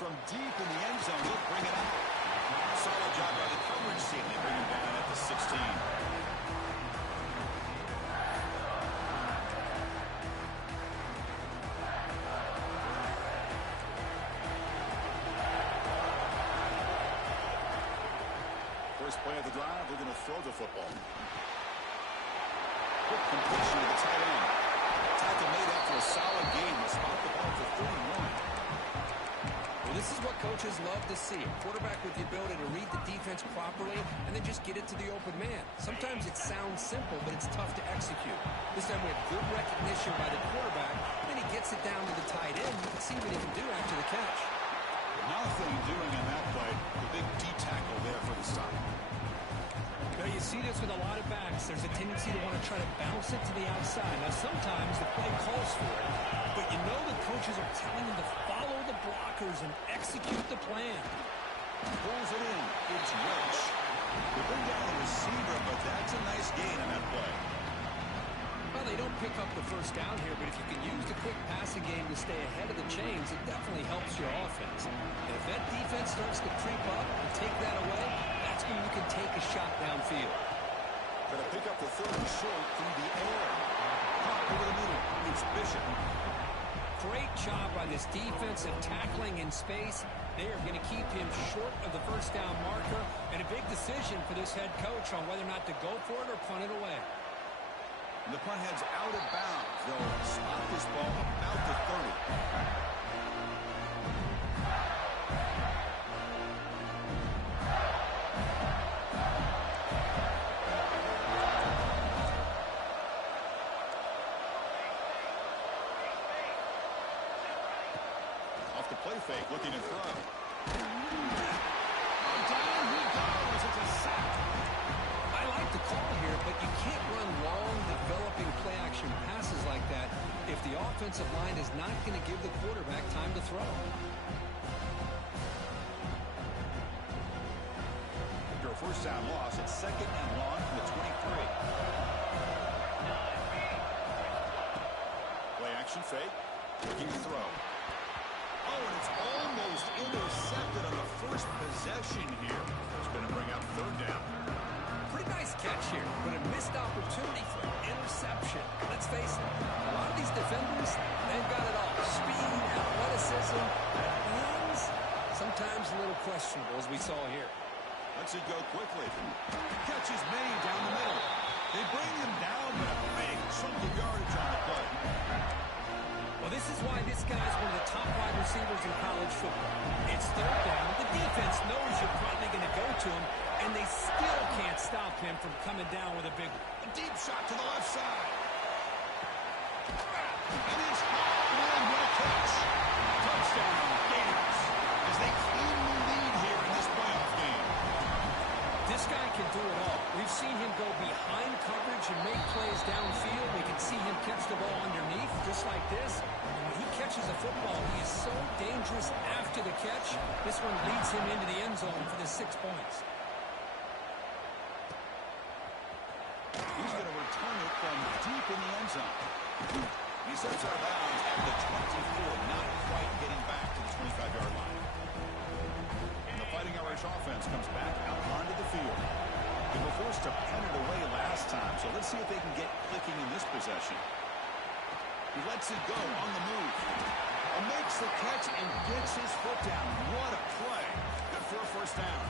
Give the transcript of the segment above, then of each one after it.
from deep in the end zone. He'll bring it out. Solid job by the coverage team. They bring him down at the 16. First play of the drive, they're going to throw the football. Quick completion to the tight end. Tackle made after a solid game. Will spot the ball for 31. Well, this is what coaches love to see. A quarterback with the ability to read the defense properly and then just get it to the open man. Sometimes it sounds simple, but it's tough to execute. This time we have good recognition by the quarterback. Then he gets it down to the tight end. You can see what he can do after the catch. Nothing doing in that play. The big D tackle there for the stop. Now you see this with a lot of backs. There's a tendency to want to try to bounce it to the outside. Now sometimes the play calls for it, but you know the coaches are telling them to follow the blockers and execute the plan. Pulls it in. It's Welch. They bring down the receiver, but that's a nice gain on that play. Well, they don't pick up the first down here, but if you can use the quick passing game to stay ahead of the chains, it definitely helps your offense. And if that defense starts to creep up and take that away, that's when you can take a shot downfield. Going to pick up the third and short through the air. Caught over the middle. It's Bishop. Great job by this defensive tackling in space. They are going to keep him short of the first down marker, and a big decision for this head coach on whether or not to go for it or punt it away. And the punt heads out of bounds. They'll spot this ball about the 30. Off the play fake, looking to throw. Down he goes. It's a sack. I like the call here, but you can't run long, developing play-action passes like that if the offensive line is not going to give the quarterback time to throw. After a first down loss, it's second and long from the 23. Play-action fake, looking to throw. Oh, and it's almost intercepted on the first possession here. It's going to bring up third down. Pretty nice catch here, but a missed opportunity for an interception. Let's face it, a lot of these defenders, they've got it all. Speed, athleticism, hands, sometimes a little questionable, as we saw here. Lets it go quickly. Catch is made down the middle. They bring him down, but a big chunk of yardage on the play. Well, this is why this guy's one of the top wide receivers in college football. It's third down. The defense knows you're probably going to go to him, and they still can't stop him from coming down with a big one. A deep shot to the left side. And it's hard, what a catch. Touchdown, Gators, as they claim the lead here in this playoff game. This guy can do it all. We've seen him go behind coverage and make plays downfield. We can see him catch the ball underneath, just like this. And when he catches a football, he is so dangerous after the catch. This one leads him into the end zone for the 6 points. He's going to return it from deep in the end zone. He steps out of bounds at the 24, not quite getting back to the 25-yard line. And the Fighting Irish offense comes back out onto the field. They were forced to punt it away last time, so let's see if they can get clicking in this possession. He lets it go on the move. And makes the catch and gets his foot down. What a play. Good for a first down.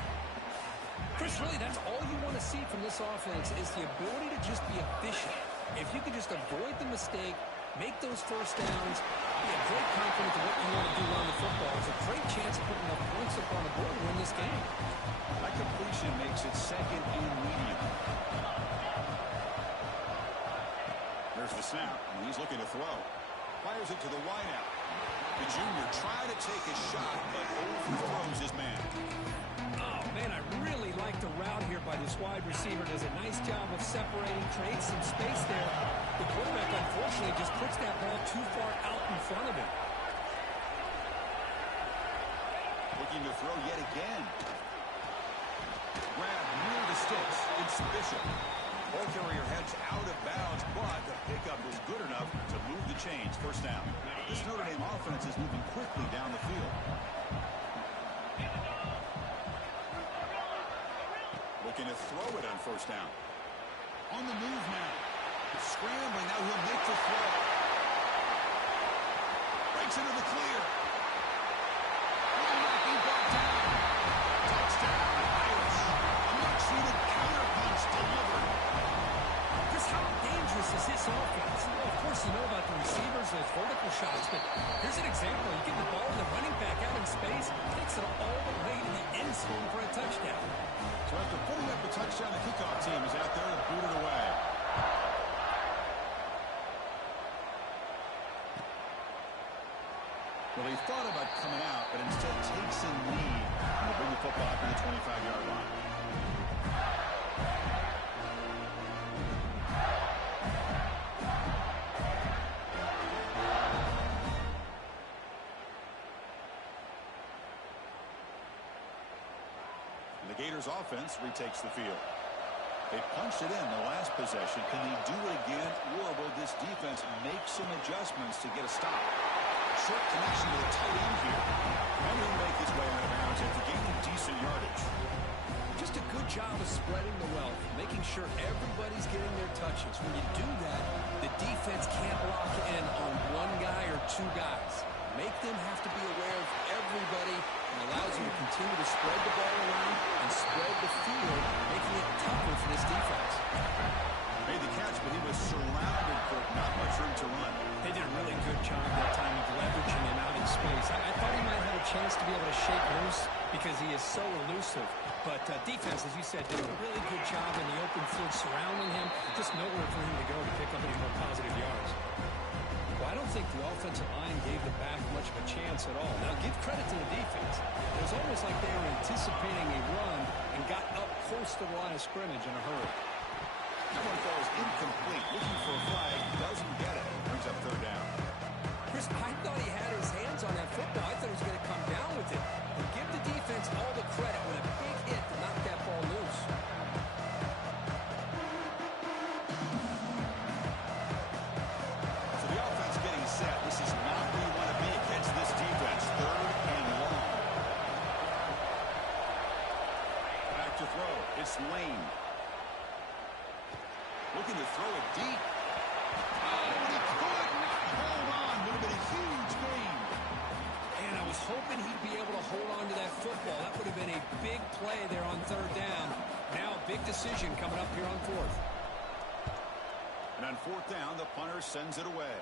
Chris, really, that's all you want to see from this offense is the ability to just be efficient. If you can just avoid the mistake, make those first downs, be great confidence in what you want to do on the football. It's a great chance of putting enough points up on the board to win this game. That completion makes it second and medium. There's the snap, and he's looking to throw. Fires it to the wideout. The junior trying to take a shot, but overthrows his man. Oh, man, I really like the route here by this wide receiver. Does a nice job of separating, creates some space there. The quarterback, unfortunately, just puts that ball too far out in front of him. Looking to throw yet again. Grab near the sticks. It's Bishop. Ball carrier heads out of bounds, but the pickup was good enough to move the chains. First down. This Notre Dame offense is moving quickly down the field. looking to throw it on first down. On the move now. Scrambling. Now he'll make the throw. Breaks into the clear. Being brought down. Touchdown, Irish. A much-needed counterpunch delivered. Chris, how dangerous is this offense? Well, of course, you know about the receivers, those vertical shots, but here's an example. You get the ball to the running back out in space, takes it all the way to the end zone for a touchdown. So after putting up a touchdown, the kickoff team is out there to boot it away. Well, he thought about coming out, but instead takes a knee and will bring the football up to the 25-yard line. The Gators offense retakes the field. They punched it in the last possession. Can they do it again, or will this defense make some adjustments to get a stop? Short connection to the tight end here. And he'll make his way out of bounds after gaining decent yardage. Just a good job of spreading the wealth, making sure everybody's getting their touches. When you do that, the defense can't lock in on one guy or two guys. Make them have to be aware of everybody and allows you to continue to spread the ball around and spread the field, making it tougher for this defense. Made the catch, but he was surrounded for not much room to run. They did a really good job that time of leveraging him out in space. I thought he might have a chance to be able to shake loose because he is so elusive. But defense, as you said, did a really good job in the open field surrounding him. Just nowhere for him to go to pick up any more positive yards. Well, I don't think the offensive line gave the back much of a chance at all. Now, give credit to the defense. It was almost like they were anticipating a run and got up close to the line of scrimmage in a hurry. That one falls incomplete. Looking for a flag. Doesn't get it. Brings up third down. Chris, I thought he had his hands on that football. I thought he was going to come down with it. But give the defense all the credit with a big hit to knock that ball loose. So the offense getting set. This is not where you want to be against this defense. Third and long. Back to throw. It's Lane. Looking to throw it deep. Oh, and he could not hold on. Would have been a huge gain. And I was hoping he'd be able to hold on to that football. That would have been a big play there on third down. Now a big decision coming up here on fourth. And on fourth down, the punter sends it away.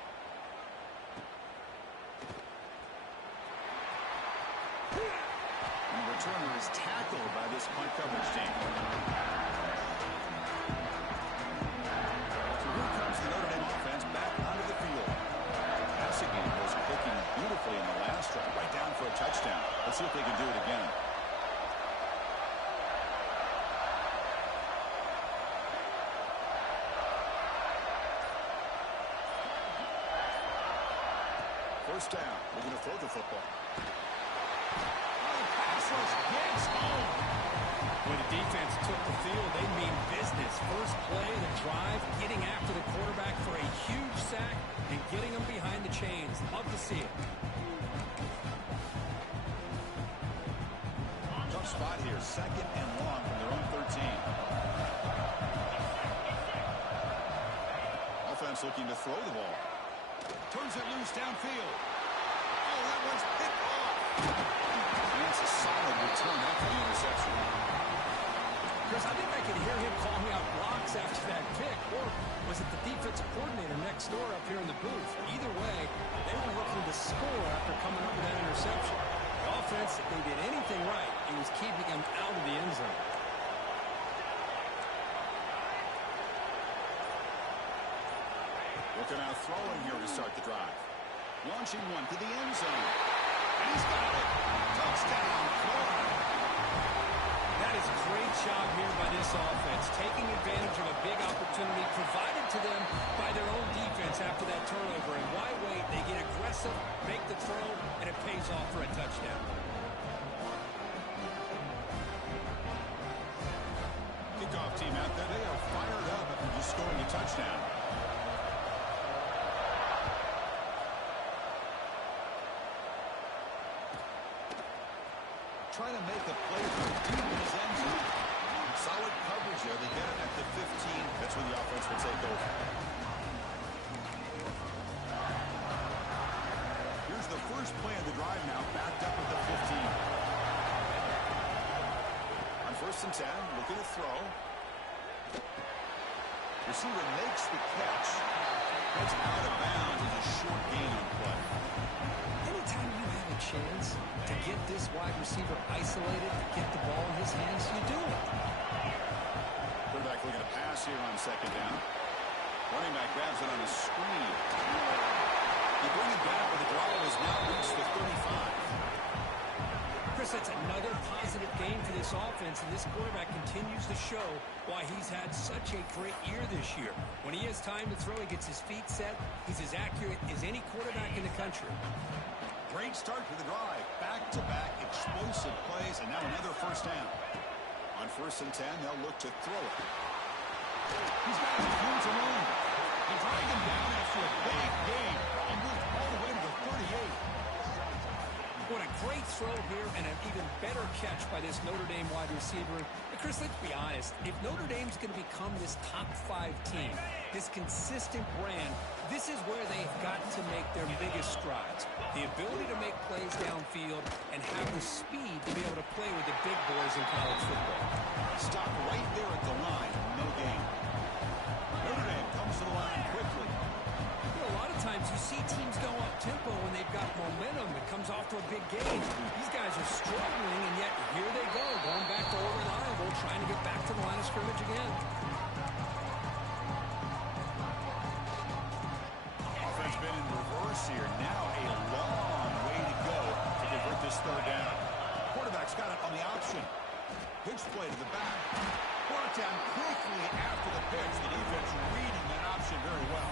And the returner is tackled by this punt coverage team. The Notre Dame offense back onto the field. Passing game was clicking beautifully in the last drive, right down for a touchdown. Let's see if they can do it again. First down. We're going to throw the football. Oh, the pass rush gets home. When the defense took the field, they mean business. First play of the drive, getting after the quarterback for a huge sack and getting him behind the chains. Love to see it. Tough spot here. Second and long from their own 13. Offense looking to throw the ball. Turns it loose downfield. Oh, that one's picked off. And that's a solid return after the interception. Chris, I think I could hear him calling out blocks after that pick. Or was it the defensive coordinator next door up here in the booth? Either way, they were looking to score after coming up with that interception. The offense, if they did anything right, it was keeping them out of the end zone. Looking out throwing here to start the drive. Launching one to the end zone. And he's got it. Touchdown, Florida. That is a great job here by this offense, taking advantage of a big opportunity provided to them by their own defense after that turnover. And why wait? They get aggressive, make the throw, and it pays off for a touchdown. Kickoff team out there, they are fired up after just scoring a touchdown. Trying to make a play from deep in his end zone. Solid coverage there. They get it at the 15. That's where the offense will take over. Here's the first play of the drive now, backed up at the 15. On 1st and 10, looking to throw. Receiver makes the catch. Gets out of bounds as a short gain on play. Anytime you have a chance to get this wide receiver isolated, to get the ball in his hands, you do it. Quarterback looking to pass here on 2nd down. Running back grabs it on a screen. They bring it down, but the draw has now reached the 35. Chris, that's another positive game for this offense, and this quarterback continues to show why he's had such a great year this year. When he has time to throw, he gets his feet set. He's as accurate as any quarterback in the country. Great start to the drive. Back-to-back explosive plays, and now another 1st down. On 1st and 10, they'll look to throw it. He's got his hands alone. They drag him down after a big gain. He moved all the way to the 38. What a great throw here and an even better catch by this Notre Dame wide receiver. But Chris, let's be honest. If Notre Dame's going to become this top 5 team, this consistent brand, this is where they've got to make their biggest strides. The ability to make plays downfield and have the speed to be able to play with the big boys in college football. Stop right there at the line. No gain. Notre Dame comes to the line quickly. A lot of times you see teams go up-tempo when they've got momentum. It comes off to a big gain. These guys are struggling, and yet here they go, going back to old reliable, trying to get back to the line of scrimmage again. Offense been in reverse here. Now a long way to go to convert this 3rd down. Quarterback's got it on the option. Pitch play to the back. Brought down quickly after the pitch. The defense reading that option very well.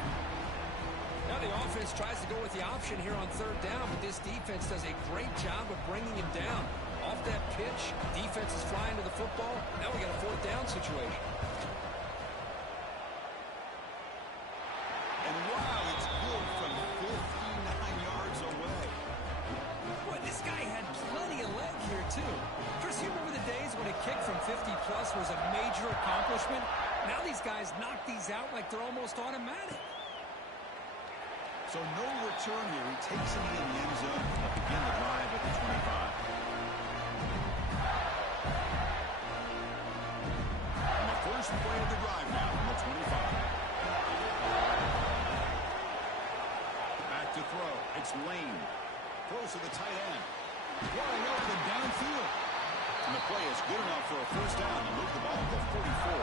Now the offense tries to go with the option here on 3rd down, but this defense does a great job of bringing him down. Off that pitch, defense is flying to the football. Now we got a 4th down situation. And wow, it's good from 59 yards away. Boy, this guy had plenty of leg here, too. Chris, you remember the days when a kick from 50-plus was a major accomplishment? Now these guys knock these out like they're almost automatic. So no return here. He takes it in the end zone. They'll begin the drive at the 25. And the first play of the drive now from the 25. Back to throw. It's Lane. Throws to the tight end. Wide open downfield. And the play is good enough for a 1st down to move the ball to the 44.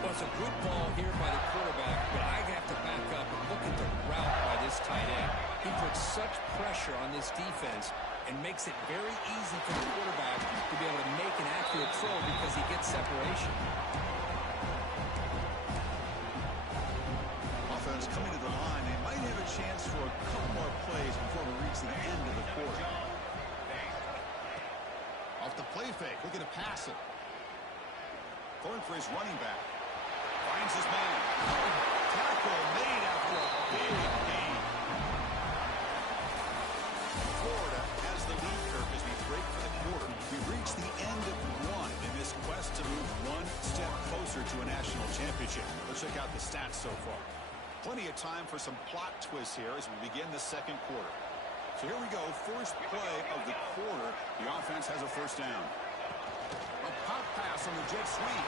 Well, it's a good ball here by the quarterback, but I have to back up and look at the route by this tight end. He puts such pressure on this defense and makes it very easy for the quarterback to be able to make an accurate throw because he gets separation. Offense coming to the line. They might have a chance for a couple more plays before we reach the end of the quarter. Off the play fake, looking to pass it. Going for his running back. Finds his man. Tackle made after a big gain. Florida has the lead curve as we break for the quarter. We've reached the end of 1 in this quest to move 1 step closer to a national championship. Let's check out the stats so far. Plenty of time for some plot twists here as we begin the 2nd quarter. So here we go. First play of the quarter. The offense has a 1st down. A pop pass on the jet sweep.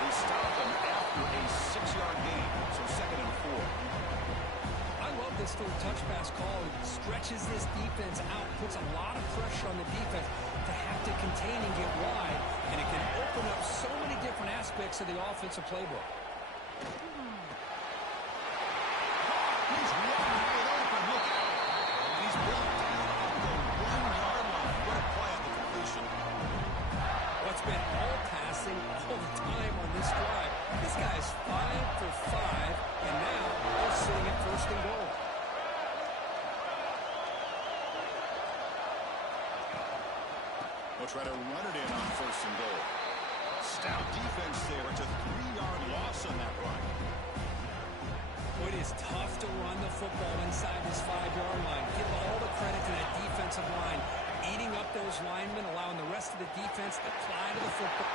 They stop them after a 6-yard gain. So 2nd and 4. I love this little touch pass call. It stretches this defense out, puts a lot of pressure on the defense to have to contain and get wide, and it can open up so many different aspects of the offensive playbook. He's wide open. Look out. And he's brought down on the 1-yard line. What a play on the completion. What's been all passing all the time on this drive. This guy's 5 for 5, and now they're sitting at 1st and goal. They'll try to run it in on 1st and goal. Stout defense there. It's a 3-yard loss on that run. It is tough to run the football inside this 5-yard line. Give all the credit to that defensive line. eating up those linemen, allowing the rest of the defense to fly to the football.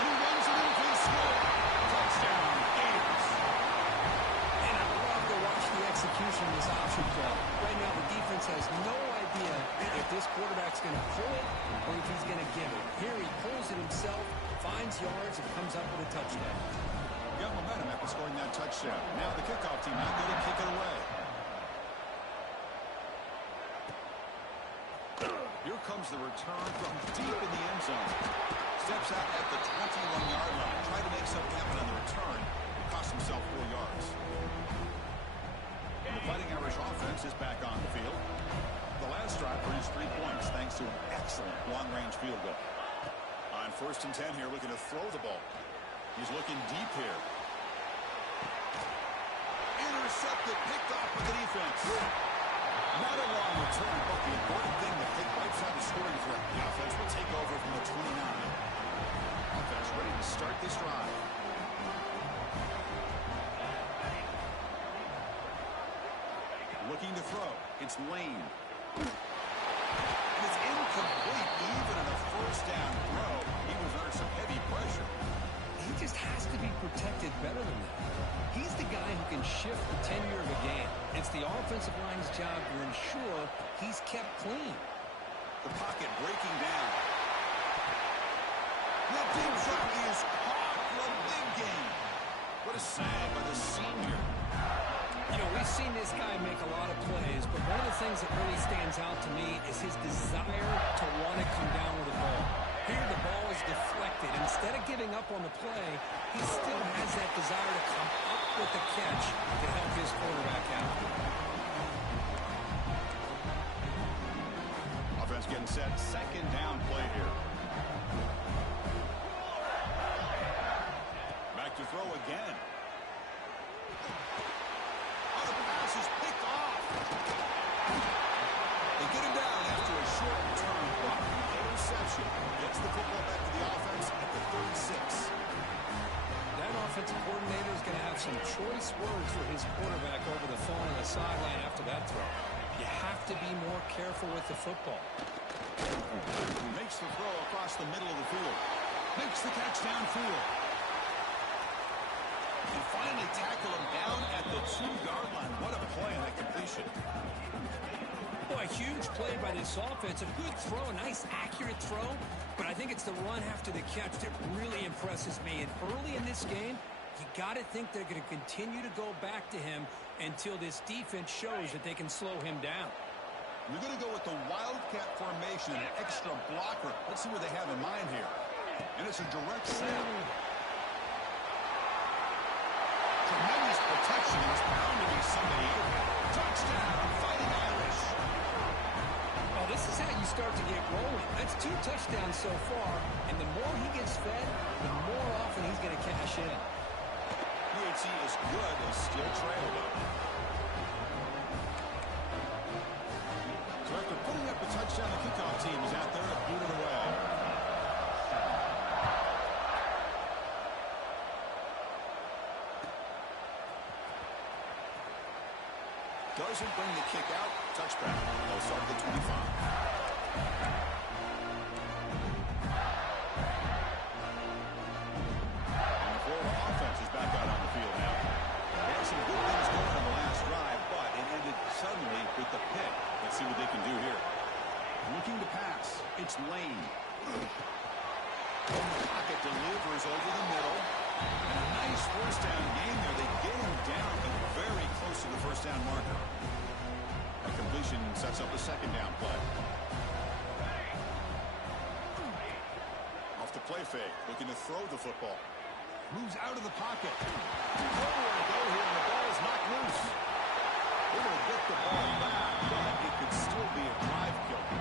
And he runs it in for the score. Touchdown, Gators. And I love to watch the execution of this option throw. Right now, the defense has no idea if this quarterback's going to pull it or if he's going to give it. Here he pulls it himself, finds yards, and comes up with a touchdown. Got momentum after scoring that touchdown. Now the kickoff team not going to kick it away. Here comes the return from deep in the end zone. Steps out at the 21-yard line. Tried to make something happen on the return. Cost himself 4 yards. And the Fighting Irish offense is back on the field. The last drive produced 3 points thanks to an excellent long-range field goal. On 1st and 10 here, looking to throw the ball. He's looking deep here. Intercepted, picked off by the defense. Not a long return, but the important thing that they wipes out the scoring threat. The offense will take over from the 29. Offense ready to start this drive. Looking to throw. It's Lane. And it's incomplete. Even on a first down throw, he was under some heavy pressure. He just has to be protected better than that. He's the guy who can shift the tenure of a game. It's the offensive line's job to ensure he's kept clean. The pocket breaking down. The deep shot is caught for a big gain. What a save by the senior. You know, we've seen this guy make a lot of plays, but one of the things that really stands out to me is his desire to want to come down with the ball. Here, the ball is deflected. Instead of giving up on the play, he still has that desire to come up with the catch to help his quarterback out. Offense getting set. 2nd down play here. Back to throw again. Oh, the pass is picked off. They get him down after a short return, but interception. Gets the football back to the offense at the 36. That offensive coordinator is going to have some choice words for his quarterback over the phone on the sideline after that throw. You have to be more careful with the football. Makes the throw across the middle of the field. Makes the catch downfield. And finally tackle him down at the 2-yard line. What a play on that completion. Boy, a huge play by this offense. A good throw, a nice accurate throw. But I think it's the run after the catch that really impresses me. And early in this game, you got to think they're going to continue to go back to him until this defense shows that they can slow him down. They're going to go with the Wildcat formation and an extra blocker. Let's see what they have in mind here. And it's a direct snap. Tremendous protection. It's bound to be somebody open. Touchdown, Fighting Irish. Oh, this is how you start to get rolling. That's 2 touchdowns so far, and the more he gets fed, the more often he's going to cash in. UHC is good as still trailed up. So after putting up a touchdown, the kickoff team is out there to boot it away. Doesn't bring the kick out. Touchback. They'll start the 25. And the Florida offense is back out on the field now. They had some good things going on the last drive, but it ended suddenly with the pick. Let's see what they can do here. Looking to pass. It's Lane. From the pocket, delivers over the middle. And a nice first down game there. They get him down, but very close to the first down marker. A completion sets up the 2nd down play. Off the play fake, looking to throw the football. Moves out of the pocket. Nowhere to go here, and the ball is knocked loose. They're going to get the ball back, but it could still be a drive killer.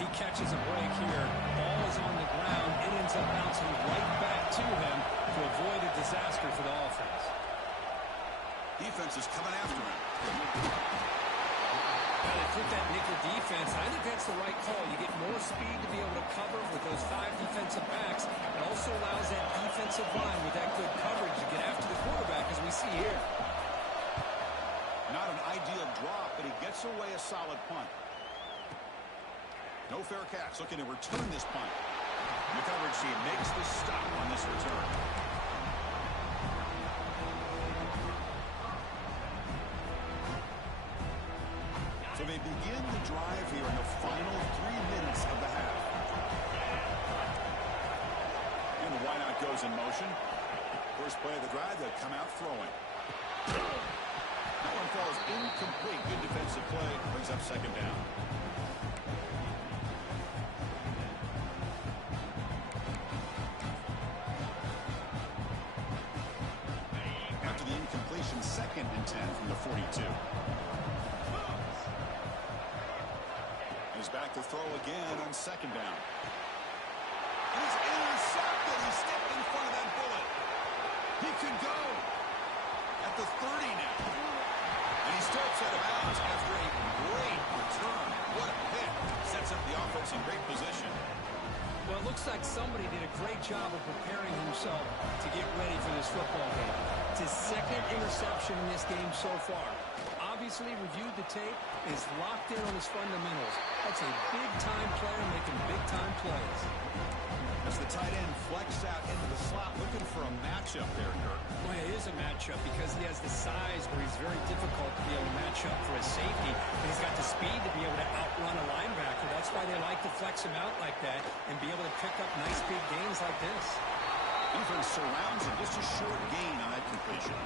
He catches a break here. Ball is on the ground. It ends up bouncing right back to him to avoid a disaster for the offense. Defense is coming after him. Well, they put that nickel defense, and I think that's the right call. You get more speed to be able to cover with those 5 defensive backs. It also allows that defensive line with that good coverage to get after the quarterback, as we see here. Not an ideal drop, but he gets away a solid punt. No fair catch. Looking to return this punt. The coverage team makes the stop on this return. So they begin the drive here in the final 3 minutes of the half. And the wideout goes in motion. First play of the drive, they'll come out throwing. That one falls incomplete. Good defensive play. Brings up second down. After the incompletion, 2nd and 10 from the 42. He's back to throw again on 2nd down. He's intercepted. He stepped in front of that bullet. He could go at the 30 now. And he steps out of bounds after a great return. What a hit. Sets up the offense in great position. Well, it looks like somebody did a great job of preparing himself to get ready for this football game. It's his 2nd interception in this game so far. Obviously reviewed the tape, is locked in on his fundamentals. That's a big-time player making big-time plays. As the tight end flex out into the slot, looking for a matchup there, Kirk. Well, it is a matchup because he has the size where he's very difficult to be able to match up for a safety. But he's got the speed to be able to outrun a linebacker. That's why they like to flex him out like that and be able to pick up nice big gains like this. Defense surrounds him. Just a short gain on that completion.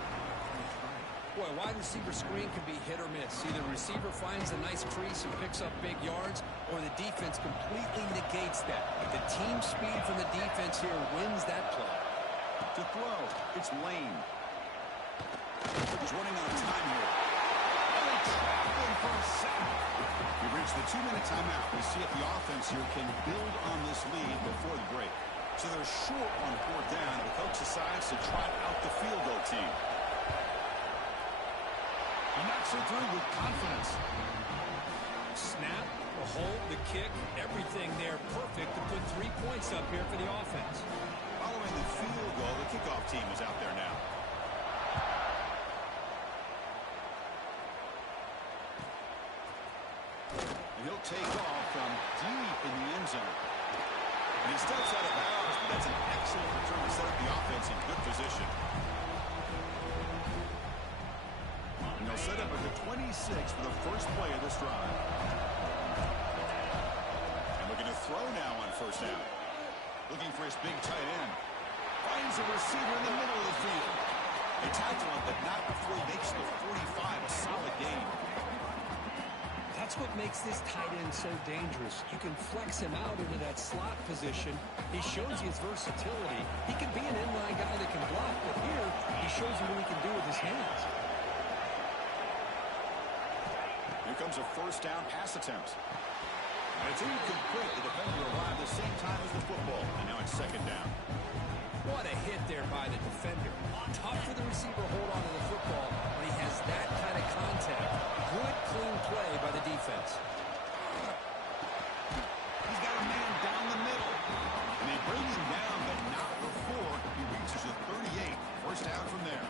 Boy, a wide receiver screen can be hit or miss. Either the receiver finds a nice crease and picks up big yards, or the defense completely negates that. The team speed from the defense here wins that play. To throw, it's Lane. He's running out of time here. And they trap him for a sack. We reach the 2-minute timeout. We see if the offense here can build on this lead before the break. So they're short on 4th down. The coach decides to trot out the field goal team. He knocks it through with confidence. Snap, the hold, the kick, everything there perfect to put 3 points up here for the offense. Following the field goal, the kickoff team is out there now. And he'll take off from deep in the end zone. And he steps out of bounds, but that's an excellent return to set up the offense in good position. And they'll set up at the 26 for the first play of this drive. And looking to throw now on 1st down. Looking for his big tight end. Finds a receiver in the middle of the field. They tackle him, but not before he makes the 45. A solid game. That's what makes this tight end so dangerous. You can flex him out into that slot position. He shows you his versatility. He can be an inline guy that can block, but here he shows you what he can do with his hands. Here comes a 1st down pass attempt. And it's incomplete. The defender arrived the same time as the football. And now it's 2nd down. What a hit there by the defender. Tough for the receiver to hold on to the football when he has that kind of contact. Good, clean play by the defense. He's got a man down the middle. And they bring him down, but not before he reaches the 38. 1st down from there.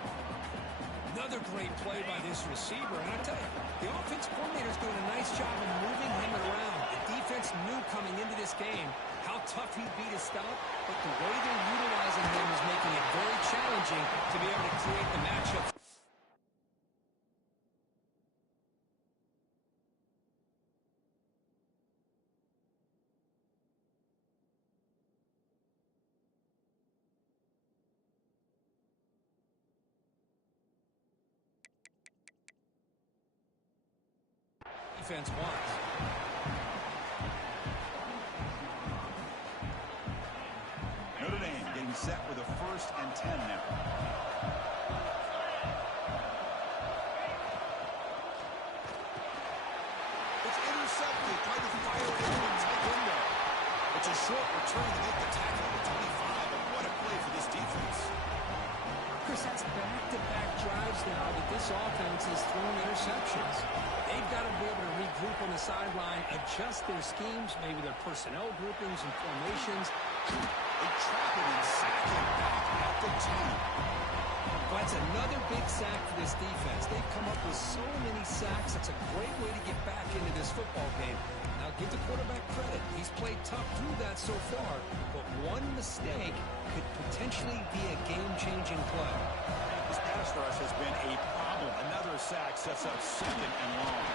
Another great play by this receiver. And I tell you, the offense coordinator's doing a nice job of moving him around. The defense knew coming into this game how tough he'd be to stop, but the way they're utilizing him is making it very challenging to be able to create the matchup. Defense wants. Notre Dame getting set with a 1st and 10 now. It's intercepted. Trying to fire it into a tight window. It's a short return to make the tackle at the 25, but what a play for this defense. Chris, that's back-to-back drives now that this offense is throwing interceptions. They've got to be able to regroup on the sideline, adjust their schemes, maybe their personnel groupings and formations. They trap him and sack him back at the 10. Well, that's another big sack for this defense. They've come up with so many sacks. It's a great way to get back into this football game. Now, give the quarterback credit. He's played tough through that so far, but one mistake could potentially be a game-changing play. This pass rush has been a problem. Another sack sets up second and long.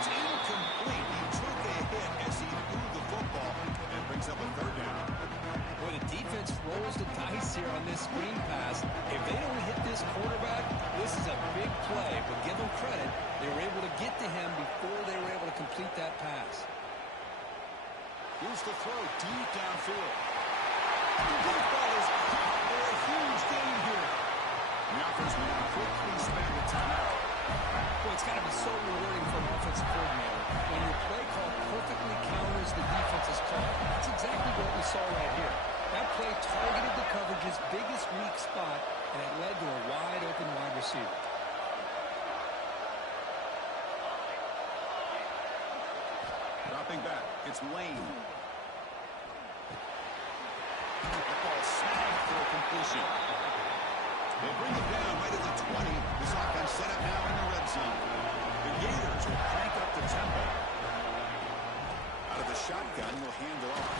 It's incomplete. He took a hit as he threw the football and brings up a third down. Boy, the defense rolls the dice here on this screen pass. If they don't hit this quarterback, this is a big play. But give them credit, they were able to get to him before they were able to complete that pass. Here's the throw deep downfield. The deep ball is caught for a huge gain here. The offense will quickly spend the timeout. Boy, it's got to be so rewarding for an offensive coordinator when your play call perfectly counters the defense's call. That's exactly what we saw right here. That play targeted the coverage's biggest weak spot, and it led to a wide-open wide receiver. Dropping back, it's Lane. The ball snagged for a completion. They bring it down right at the 20. This offense set up now in the red zone. The Gators will crank up the tempo. Out of the shotgun, he'll hand it off.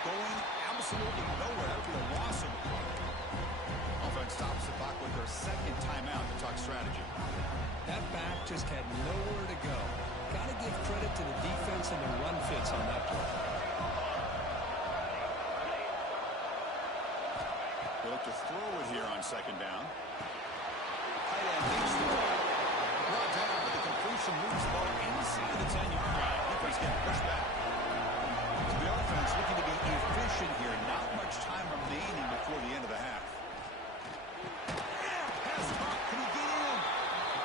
Going absolutely nowhere. That'll be a loss of the play. Offense stops the clock with their second timeout to talk strategy. That back just had nowhere to go. Got to give credit to the defense and the run fits on that play. They look to throw it here on second down. Tight end makes the throw. Brought down, but the completion moves the ball inside the 10-yard line. Defense getting pushed back. So the offense looking to be efficient here. Not much time remaining before the end of the half. Pass caught. Can he get in?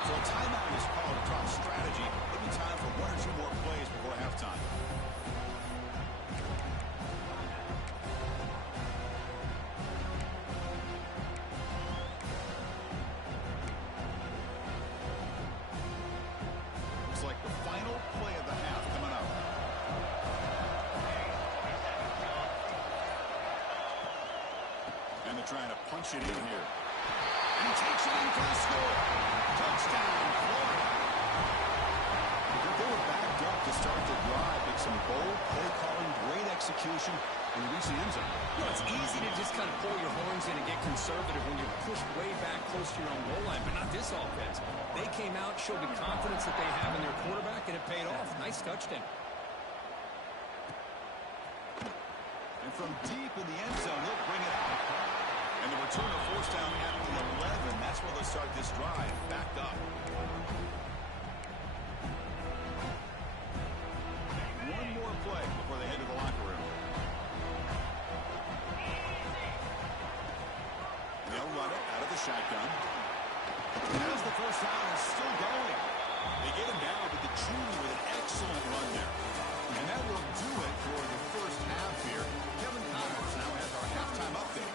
So a timeout is called to talk strategy. Maybe time for one or two more plays before halftime. Like the final play of the half coming up. And they're trying to punch it in here. And he takes it in for the score. Touchdown, Florida. They were backed up to start the drive. It's some bold play calling, great execution, and they reach the end zone. You know, it's easy to just kind of pull your horns in and get conservative when you're pushed way back close to your own goal line, but not this offense. They came out, showed the confidence that they have in their quarterback, and it paid off. Nice touchdown. And from deep in the end zone, he'll bring it out. And the return of force down at the 11. That's where they'll start this drive, backed up. One more play before they head to the locker room. They'll run it out of the shotgun. And as the first down is still going. They get him down with the junior with an excellent run there. And that will do it for the first half here. Kevin Connors now has our halftime update.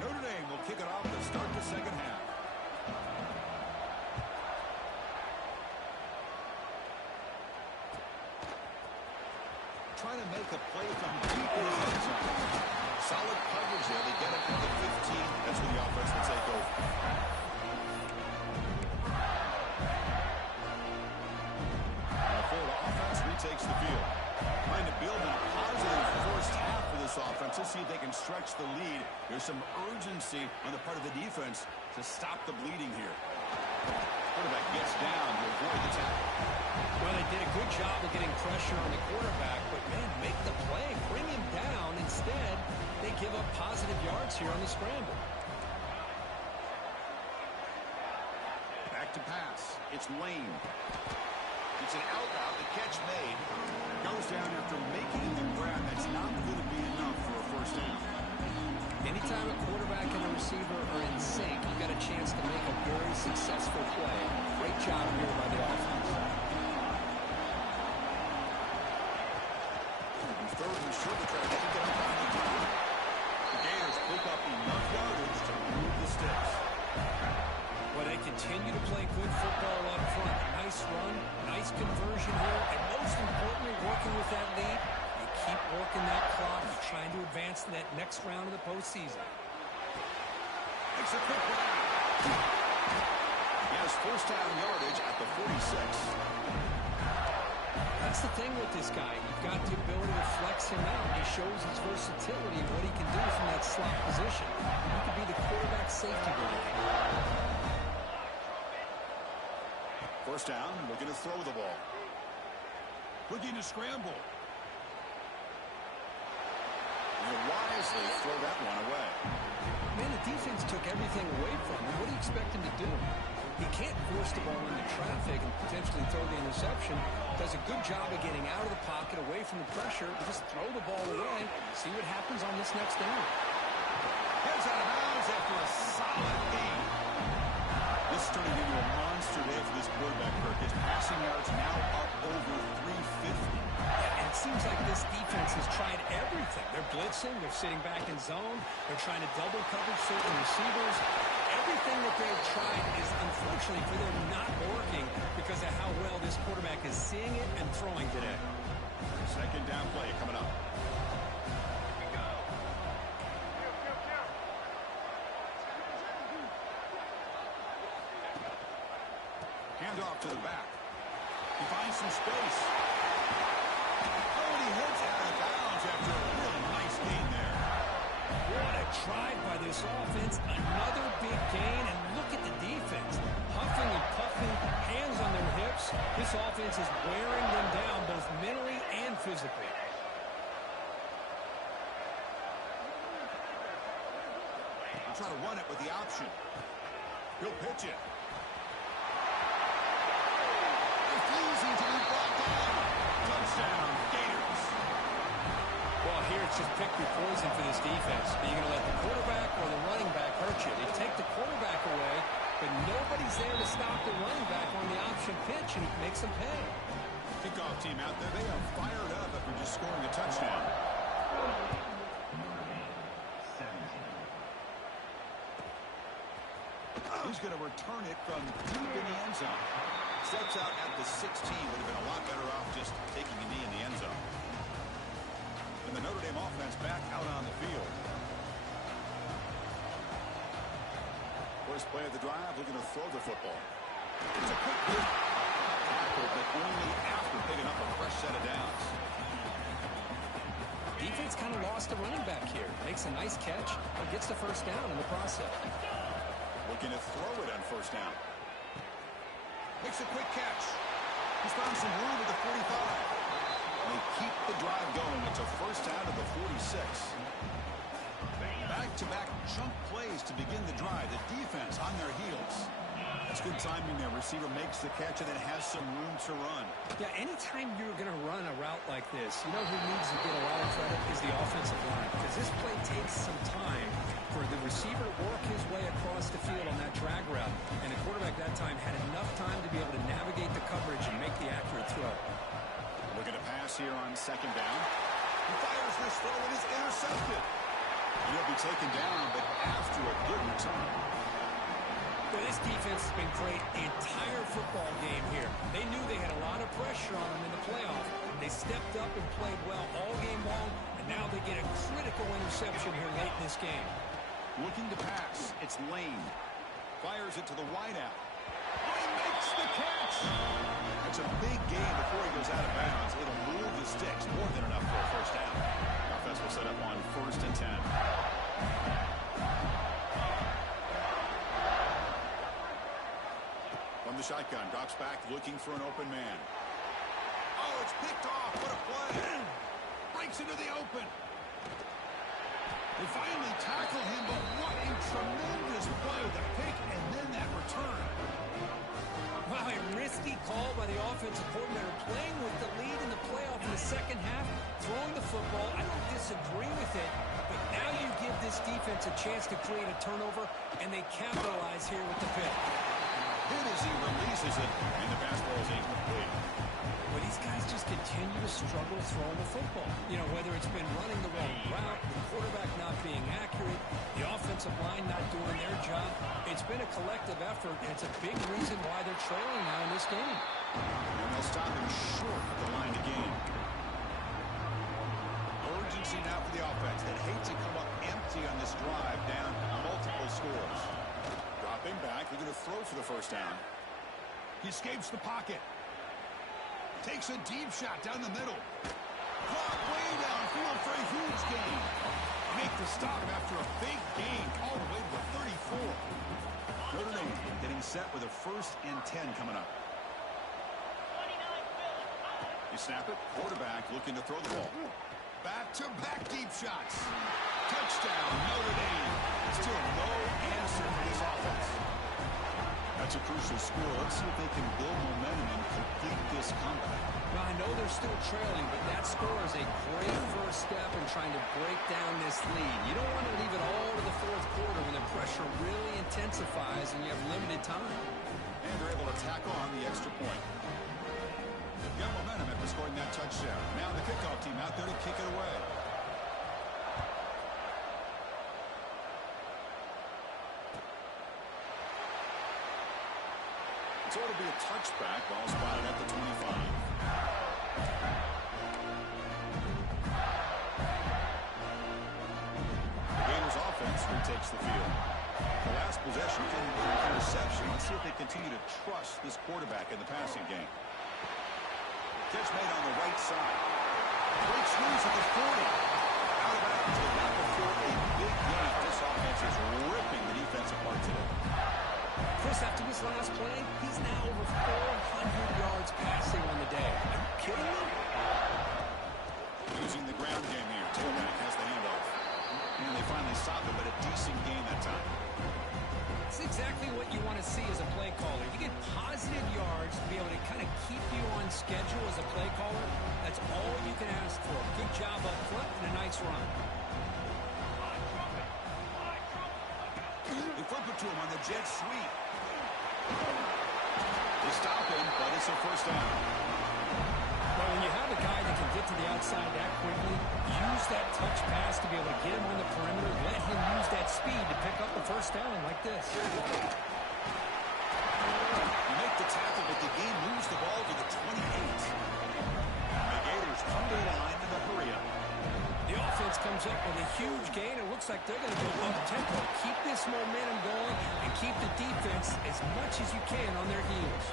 Notre Dame will kick it off to start the second half. Trying to make a play from deep in the end zone. Solid coverage there. They get it from the 15. That's where the offense will take over. The Florida offense retakes the field. Trying to build on a positive first half for this offense. Let's see if they can stretch the lead. There's some urgency on the part of the defense to stop the bleeding here. Quarterback gets down to avoid the tackle. Well, they did a good job of getting pressure on the quarterback, but, man, make the play, bring him down. Instead, they give up positive yards here on the scramble. Back to pass. It's Lane. It's an out route. The catch made. Goes down after making the grab. That's not going to be enough for a first down. Anytime a quarterback and a receiver are in sync, you got a chance to make a very successful play. Great job here by the offense. Third and short, they try to pick it up on the time. The Gators pick up enough yardage to move the sticks. Well, they continue to play good football up front. Nice run, nice conversion here, and most importantly, working with that lead, you keep working that clock, trying to advance to that next round of the postseason. Makes a quick run. He has first down yardage at the 46. That's the thing with this guy. You've got the ability to flex him out. He shows his versatility and what he can do from that slot position. He could be the quarterback safety valve. First down, looking to throw the ball. Looking to scramble. And wisely throw that one away. Man, the defense took everything away from him. What do you expect him to do? He can't force the ball into traffic and potentially throw the interception. Does a good job of getting out of the pocket, away from the pressure. Just throw the ball away. See what happens on this next down. Heads out of bounds after a solid gain. This is turning into a monster day for this quarterback, Kirk. His passing yards now up over 350. And it seems like this defense has tried everything. They're blitzing. They're sitting back in zone. They're trying to double coverage certain receivers. Everything that they've tried is, unfortunately for them, not working because of how well this quarterback is seeing it and throwing today. Second down play coming up. Handoff to the back. He finds some space. Oh, and he heads out of bounds after a really nice gain there. What a drive by this offense. Another big gain, and look at the defense. Huffing and puffing, hands on their hips. This offense is wearing them down both mentally and physically. He'll try to run it with the option. He'll pitch it. Refusing to be brought down. Touchdown, Gators. Well, here it's just pick your poison for this defense. Are you going to let the quarterback or the running back hurt you? They take the quarterback away, but nobody's there to stop the running back on the option pitch, and it makes them pay. Kickoff team out there. They are fired up after just scoring a touchdown. He's going to return it from deep in the end zone. Steps out at the 16. Would have been a lot better off just taking a knee in the end zone. And the Notre Dame offense back out on the field. First play of the drive, looking to throw the football. It's a quick tackle, but only after picking up a fresh set of downs. Defense kind of lost a running back here. Makes a nice catch, but gets the first down in the process. Looking to throw it on first down. Makes a quick catch. He's found some room at the 45. They keep the drive going. It's a first down at the 46. Back-to-back chunk plays to begin the drive. The defense on their heels. That's good timing there. Receiver makes the catch and then has some room to run. Yeah, anytime you're going to run a route like this, you know who needs to get a lot of credit is the offensive line, because this play takes some time for the receiver to work his way across the field on that drag route, and the quarterback that time had enough time to be able to navigate the coverage and make the accurate throw. Looking to pass here on second down. He fires this throw and is intercepted. He'll be taken down, but after a good return. Well, this defense has been great the entire football game here. They knew they had a lot of pressure on them in the playoff. They stepped up and played well all game long, and now they get a critical interception here late in this game. Looking to pass. It's Lane. Fires it to the wideout. Oh, he makes the catch. It's a big gain before he goes out of bounds. It'll move the sticks. More than enough for a first down. The offense will set up on 1st and 10. From the shotgun, drops back, looking for an open man. Oh, it's picked off. What a play. Breaks into the open. They finally tackle him, but what a tremendous play. The pick and then that return. Wow, a risky call by the offensive coordinator, playing with the lead in the playoff in the second half, throwing the football. I don't disagree with it, but now you give this defense a chance to create a turnover, and they capitalize here with the pick. Hit as he releases it, and the basketball is incomplete. Well, these guys just continue to struggle throwing the football. You know, whether it's been running the wrong route, the quarterback not being accurate, the offensive line not doing their job. It's been a collective effort, and it's a big reason why they're trailing now in this game. And they'll stop him short of the line to gain. the offense that hate to come up empty on this drive down multiple scores. Dropping back, they're going to throw for the first down. He escapes the pocket. Takes a deep shot down the middle. Caught way downfield for a huge gain. Make the stop after a fake gain all the way to the 34. Notre Dame getting set with a 1st and 10 coming up. You snap it. Quarterback looking to throw the ball. Back-to-back deep shots. Touchdown, Notre Dame. Still no answer for this offense. That's a crucial score. Let's see if they can build momentum and complete this comeback. Well, I know they're still trailing, but that score is a great first step in trying to break down this lead. You don't want to leave it all to the 4th quarter when the pressure really intensifies and you have limited time. And they're able to tack on the extra point. Got momentum after scoring that touchdown. Now the kickoff team out there to kick it away. So it'll be a touchback. Ball spotted at the 25. The Gators offense retakes the field. The last possession came with an interception. Let's see if they continue to trust this quarterback in the passing game. Catch made on the right side. Great squeeze at the 40. Out of bounds, but not before a big gain. This offense is ripping the defense apart today. Chris, after this last play, he's now over 400 yards passing on the day. Are you kidding me? Using the ground game here. Tailback has the handoff. And they finally stop it, but a decent gain that time. It's exactly what you want to see as a play caller. You get positive yards to be able to kind of keep you on schedule as a play caller. That's all you can ask for. Good job up front and a nice run. They flip it to him on the jet sweep. They stop him, but it's a first down. Well, when you have a guy that can get to the outside that quickly, use that touch pass to be able to get him on the perimeter, let him use that speed to pick up the first down like this. You make the tackle, but the game moves the ball to the 28. The Gators come to the line in the hurry up. The offense comes up with a huge gain. It looks like they're going to go up-tempo. Keep this momentum going and keep the defense as much as you can on their heels.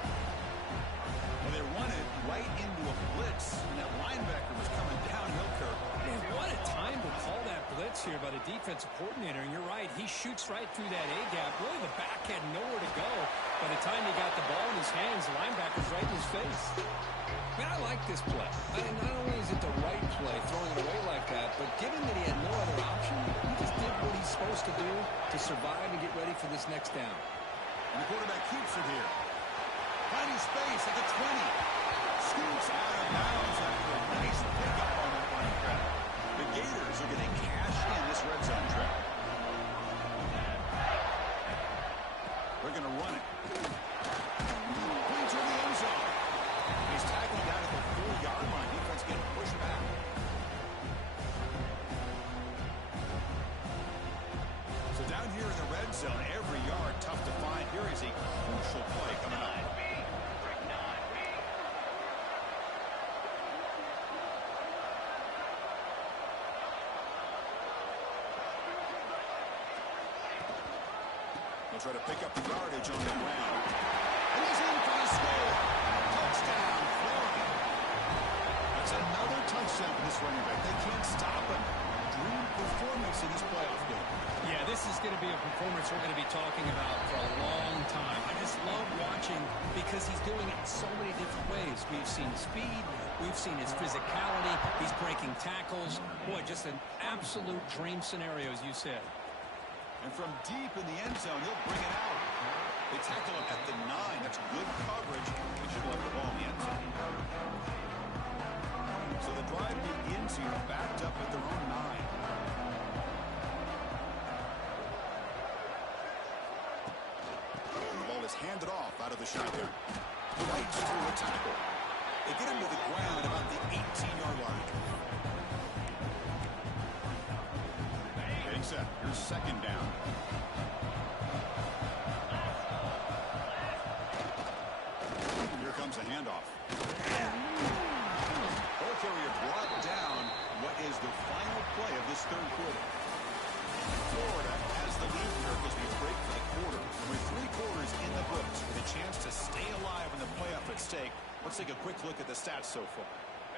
Well, they run it right into a blitz, and that linebacker was coming downhill, Kirk. Man, what a time to call that blitz here by the defensive coordinator. And you're right, he shoots right through that A-gap. Really, the back had nowhere to go. By the time he got the ball in his hands, the linebacker's right in his face. Man, I like this play. Not only is it the right play, throwing it away like that, but given that he had no other option, he just did what he's supposed to do to survive and get ready for this next down. And the quarterback keeps it here. Finding space at the 20. Scoots out of bounds after a nice pickup on that running back. The Gators are going to cash in this red zone trap. They're going to run it. Into the end zone. He's tackled down at the 4-yard line. Defense getting pushed back. So down here in the red zone, every yard tough to find. Here is a crucial play coming up. They'll try to pick up the yardage on the ground. And he's in for the score. Touchdown, Florida. That's another touchdown for this running back. They can't stop him. Dream performance in this playoff game. Yeah, this is going to be a performance we're going to be talking about for a long time. I just love watching because he's doing it in so many different ways. We've seen speed. We've seen his physicality. He's breaking tackles. Boy, just an absolute dream scenario, as you said. And from deep in the end zone, he'll bring it out. They tackle him at the 9. That's good coverage. They should have left the ball in the end zone. So the drive begins here, backed up at their own 9. And the ball is handed off out of the shotgun. Right through a tackle. They get him to the ground about the 18-yard line. Getting set. Here's second down. Here comes a handoff. Ball carrier brought down what is the final play of this Let's take a quick look at the stats so far.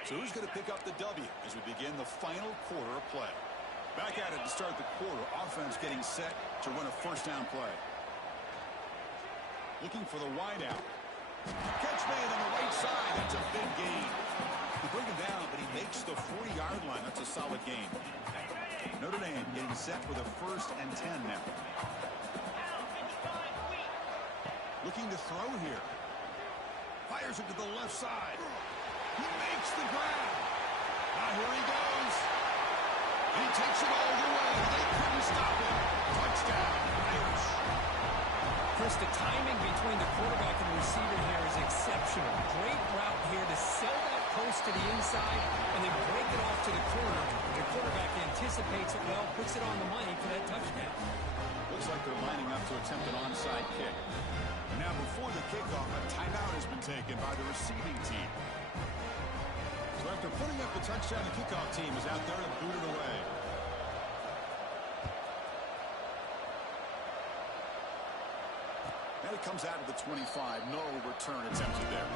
So who's going to pick up the W as we begin the final quarter of play? Back at it to start the quarter. Offense getting set to run a first down play. Looking for the wide out. Catch made on the right side. That's a big gain. They bring him down, but he makes the 40-yard line. That's a solid gain. Notre Dame getting set for the 1st and 10 now. Looking to throw here. Fires it to the left side. He makes the grab. Now here he goes. He takes it all the way. They couldn't stop him. Touchdown, Irish. Chris, the timing between the quarterback and the receiver here is exceptional. Great route here to sell that post to the inside and then break it off to the corner. The quarterback anticipates it well, puts it on the money for that touchdown. Looks like they're lining up to attempt an onside kick. And now before the kickoff, a timeout has been taken by the receiving team. So after putting up the touchdown, the kickoff team is out there to boot it away. And it comes out to the 25. No return attempted there.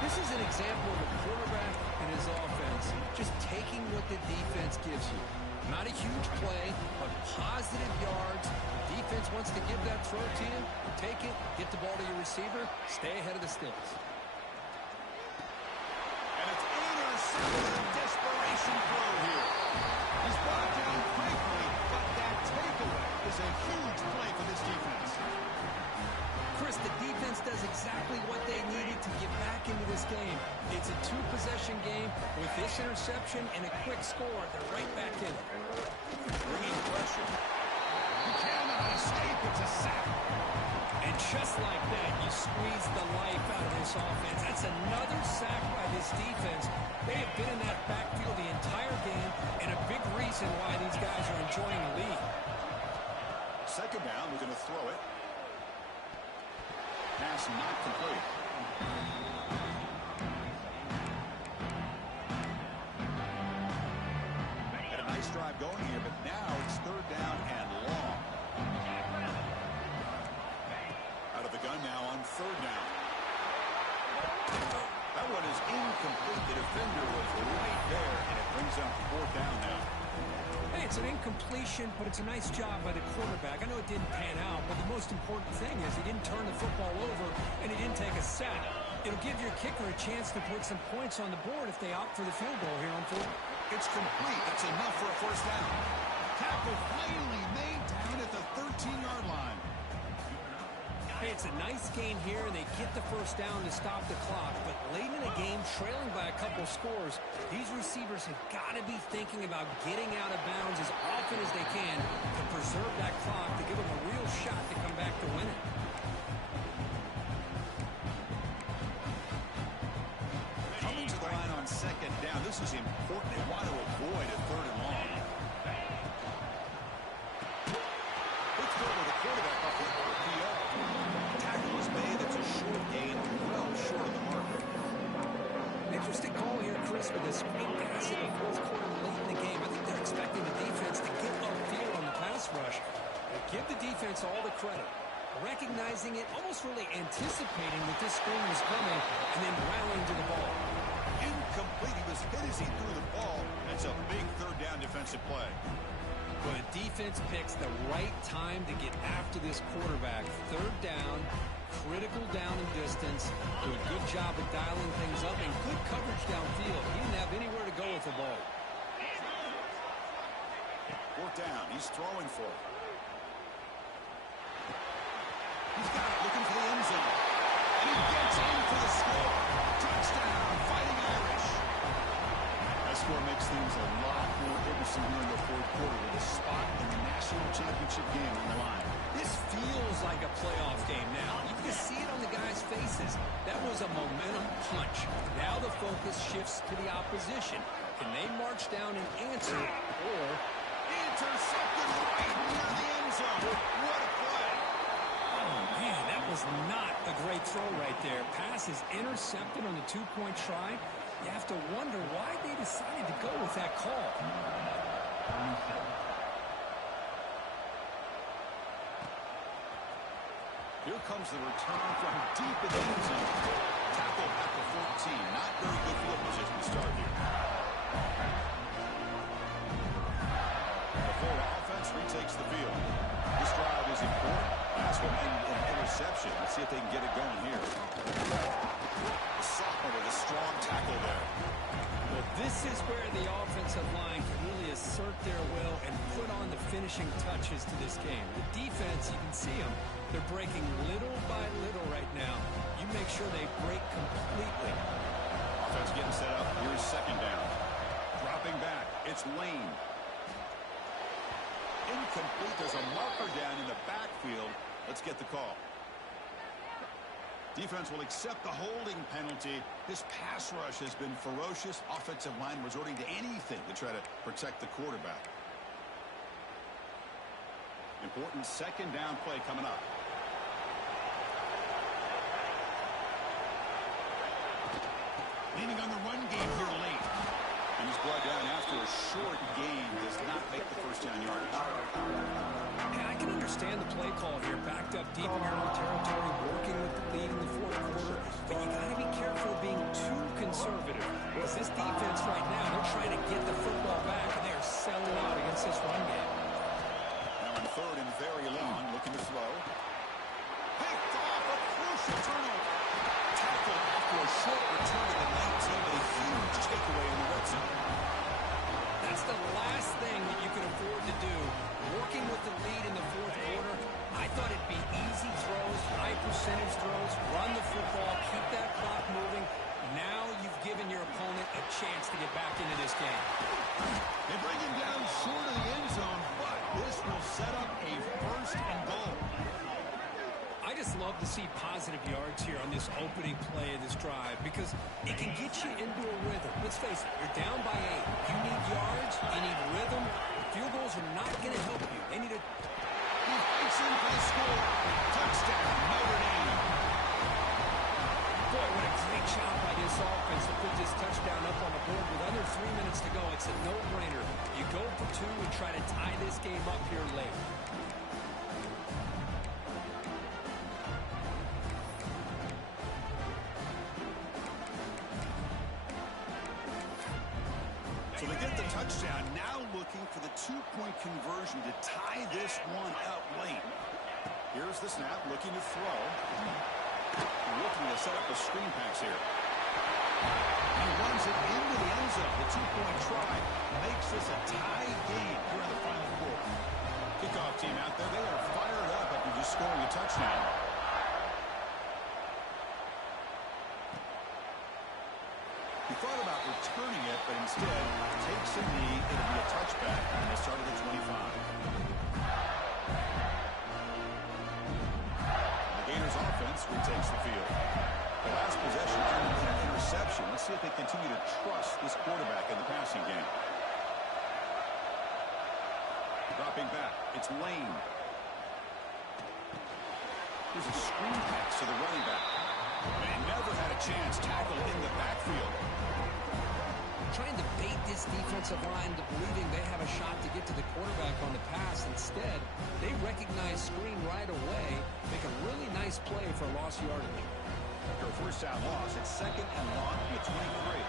This is an example of a quarterback and his offense just taking what the defense gives you. Not a huge play, but positive yards. The defense wants to give that throw to you. Take it, get the ball to your receiver, stay ahead of the stills. And it's intercepted. A desperation throw here. He's brought down quickly, but that takeaway is a huge play for this defense. Chris, the defense does exactly what they needed to get back into this game. It's a two-possession game. With this interception and a quick score, they're right back in it. Bringing pressure. You cannot escape. It's a sack. And just like that, you squeeze the life out of this offense. That's another sack by this defense. They have been in that backfield the entire game, and a big reason why these guys are enjoying the lead. Second down, we're going to throw it. Pass not complete. Had a nice drive going here, but now it's third down and long. Out of the gun now on third down. That one is incomplete. The defender was right there, and it brings up fourth down now. Hey, it's an incompletion, but it's a nice job by the quarterback. I know it didn't pan out, but the most important thing is he didn't turn the football over, and he didn't take a sack. It'll give your kicker a chance to put some points on the board if they opt for the field goal here on fourth. It's complete. That's enough for a first down. Tackle finally made down at the 13-yard line. Hey, it's a nice gain here, and they get the first down to stop the clock. But late in the game, trailing by a couple scores, these receivers have got to be thinking about getting out of bounds as often as they can to preserve that clock, to give them a real shot to come back to win it. Coming to the line on second down, this is important. They want to avoid a third and long. Let's go with the quarterback off the RPO. Tackle is made. That's a short gain, well short of the marker. Interesting call here, Chris, with this screen pass in the fourth quarter late in the game. I think they're expecting the defense to get upfield on the pass rush. They give the defense all the credit, recognizing it, almost really anticipating that this screen was coming, and then rallying to the ball. Incomplete. He was hit as he threw the ball. That's a big third down defensive play. But defense picks the right time to get after this quarterback. Third down, critical down and distance. Do a good job of dialing things up and good coverage downfield. He didn't have anywhere to go with the ball. Fourth down. He's throwing for it. He's got it, looking for the end zone. And he gets in for the score. Touchdown, Fighting Irish. That score makes things a lot more interesting here in the fourth quarter with a spot in the national championship game on the line. This feels like a playoff game now. You can see it on the guys' faces. That was a momentum punch. Now the focus shifts to the opposition. Can they march down and answer, or intercepted right near the end zone? What a play. was not a great throw right there. Pass is intercepted on the two-point try. You have to wonder why they decided to go with that call. Here comes the return from deep in the end zone. Tackle at the 14. Not very good field position to start here. The Florida offense retakes the field. This drive is important. Last one ended in an interception. Let's see if they can get it going here. The sophomore with a strong tackle there. Well, this is where the offensive line can really assert their will and put on the finishing touches to this game. The defense, you can see them. They're breaking little by little right now. You make sure they break completely. Offense getting set up. Here's second down. Dropping back. It's Lane. Incomplete. There's a marker down in the backfield. Let's get the call. Defense will accept the holding penalty. This pass rush has been ferocious. Offensive line resorting to anything to try to protect the quarterback. Important second down play coming up. Leaning on the run game here late. And he's brought down after a short gain. Does not make the first down yardage. Yeah, I can understand the play call here. Backed up deep in your own territory, working with the lead in the fourth quarter. But you got to be careful of being too conservative. Because this defense right now, they're trying to get the football back, and they're selling out against this run game. Now on third and very long, looking to throw. Picked off a crucial turnover. Tackled after a short return to the 19, but a huge takeaway in the red zone. That's the last thing that you can afford to do. Working with the lead in the fourth quarter, I thought it'd be easy throws, high percentage throws, run the football, keep that clock moving. Now you've given your opponent a chance to get back into this game. They bring him down short of the end zone, but this will set up a first and goal. I just love to see positive yards here on this opening play of this drive because it can get you into a rhythm. Let's face it, you're down by 8. You need yards, you need rhythm. Field goals are not going to help you. They need a... He fights in for the score. Touchdown, Notre Dame. Boy, what a great job by this offense to put this touchdown up on the board with under 3 minutes to go. It's a no-brainer. You go for 2 and try to tie this game up here late. So they get the touchdown, now looking for the 2-point conversion to tie this one up late. Here's the snap, looking to throw. Looking to set up a screen pass here. He runs it into the end zone. The 2-point try makes this a tie game here in the final quarter. Kickoff team out there, they are fired up after just scoring a touchdown. He thought about returning it, but instead takes a knee. It'll be a touchback, and they start at the 25. The Gators offense retakes the field. The last possession ended in an interception. Let's see if they continue to trust this quarterback in the passing game. Dropping back, it's Lane. Here's a screen pass to the running back. And he never had a chance. Tackle in the backfield. Trying to bait this defensive line into believing they have a shot to get to the quarterback on the pass. Instead, they recognize screen right away, make a really nice play for lost yardage. After a first down loss, it's second and long from the 23.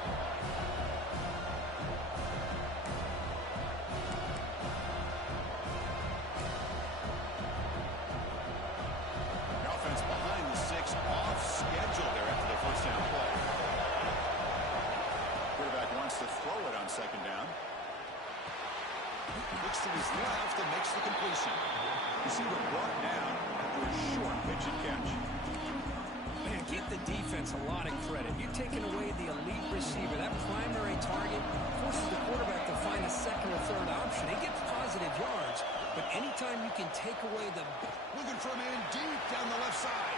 The offense behind the 6, off schedule there after the first down play. Quarterback wants to throw it on second down. Looks to his left and makes the completion. Receiver brought down after a short pitch and catch. Man, give the defense a lot of credit. You're taking away the elite receiver. That primary target forces the quarterback to find a second or third option. He gets positive yards, but anytime you can take away the... Looking for a man deep down the left side.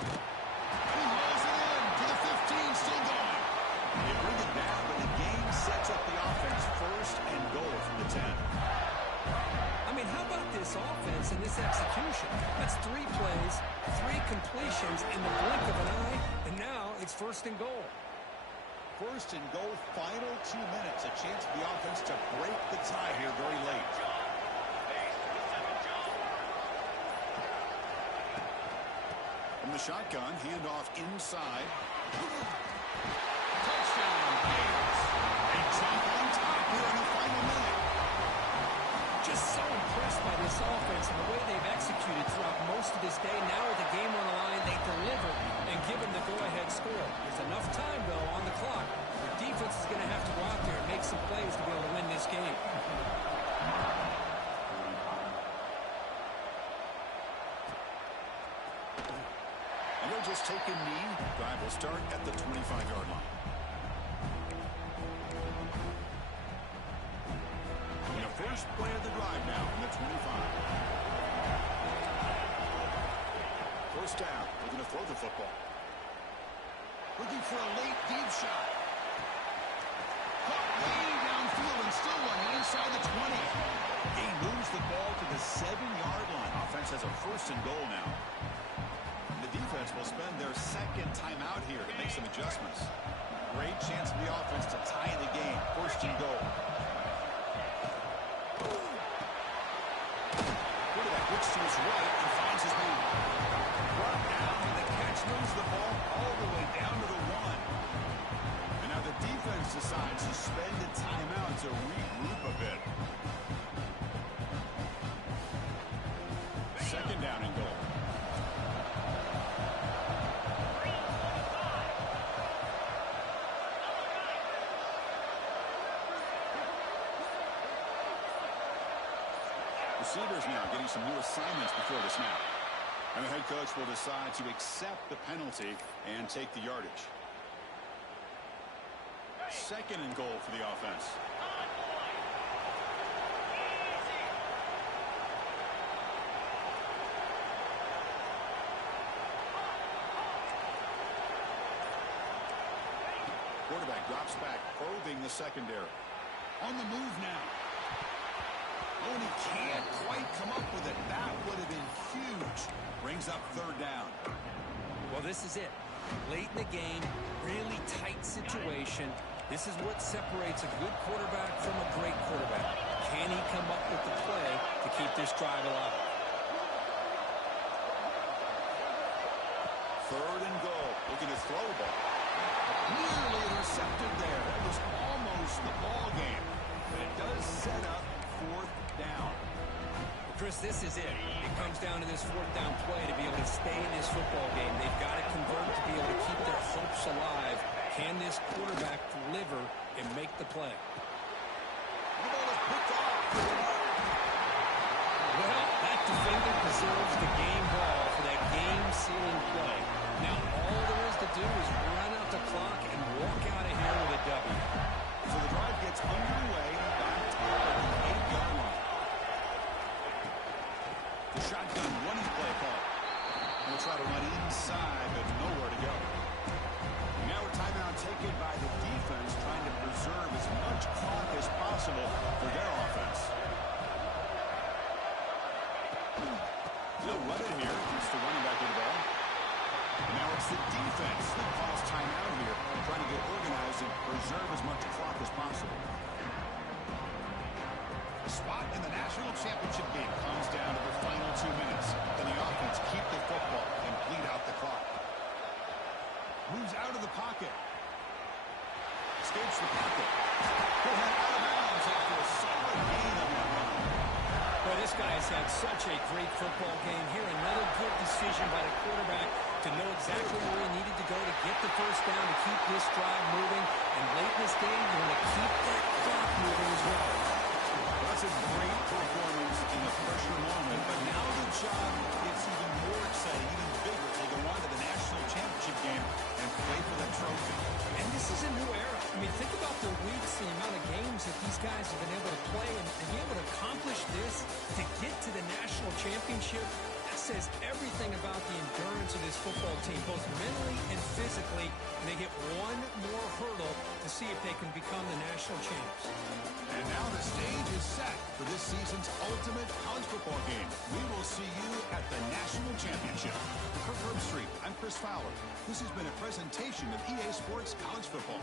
He hauls it in to the 15, still going. They bring it down, but the game sets up the offense first and goal from the 10. I mean, how about this offense and this execution. That's 3 plays, 3 completions in the blink of an eye, and now it's 1st and goal. 1st and goal, final 2 minutes. A chance for the offense to break the tie here very late. From the shotgun, handoff inside. Touchdown, Bears. They jump on top here in the final minute. Just so impressed by this offense and the way they've executed throughout most of this day. Now with the game on the line, they deliver and give them the go-ahead score. There's enough time, though, on the clock. The defense is going to have to go out there and make some plays to be able to win this game. And they'll just take a knee. Drive will start at the 25-yard line. And the first play of the drive now from the 25. First down. Looking to throw the football. Looking for a late deep shot. Caught way downfield and still one inside the 20. He moves the ball to the 7-yard line. Offense has a 1st and goal now. The defense will spend their 2nd timeout here to make some adjustments. Great chance for the offense to tie the game. 1st and goal. Quarterback looks to his right and finds his man. Brought down, and the catch moves the ball all the way down to the 1. And now the defense decides to spend a timeout to regroup a bit. 2nd down and goal. Receivers now getting some new assignments before the snap. And the head coach will decide to accept the penalty and take the yardage. 2nd and goal for the offense. Quarterback drops back, probing the secondary. On the move now. Oh, and he can't quite come up with it. That would have been huge. Brings up 3rd down. Well, this is it. Late in the game, really tight situation. This is what separates a good quarterback from a great quarterback. Can he come up with the play to keep this drive alive? 3rd and goal. Looking to throw the ball. Nearly intercepted there. That was almost the ball game. But it does set up 4th down. Well, Chris, this is it. It comes down to this 4th down play to be able to stay in this football game. They've got to convert to be able to keep their hopes alive. Can this quarterback deliver and make the play? The ball is picked off. Well, that defender deserves the game ball for that game-sealing play. Now, all there is to do is run out the clock and walk out of here with a W. So the drive gets underway back to the 8-yard line. The shotgun running play call. We'll try to run inside, but nowhere to go. Now a timeout taken by the defense, trying to preserve as much clock as possible for their offense. No running here. It's the running back with the ball. And now it's the defense that calls timeout here, trying to get organized and preserve as much clock as possible. The spot in the national championship game comes down to the final 2 minutes. Can the offense keep the football and bleed out the clock? Moves out of the pocket. Escapes the pocket. He'll head out of bounds after a solid gain on that run. Well, this guy has had such a great football game here. Another good decision by the quarterback to know exactly where he needed to go to get the 1st down to keep this drive moving. And late in this game, you're going to keep that clock moving as well. That's a great performance in the pressure moment, but now the job gets even more exciting, even bigger. They go on to the national championship game and play for the trophy. And this is a new era. I mean, think about the weeks, the amount of games that these guys have been able to play, and to be able to accomplish this, to get to the national championship, that says everything about the endurance of this football team, both mentally and physically. And they get one more hurdle to see if they can become the national champs. And now the stage is set for this season's ultimate college football game. We will see you at the National Championship. For Kirk Herbstreit, I'm Chris Fowler. This has been a presentation of EA Sports College Football.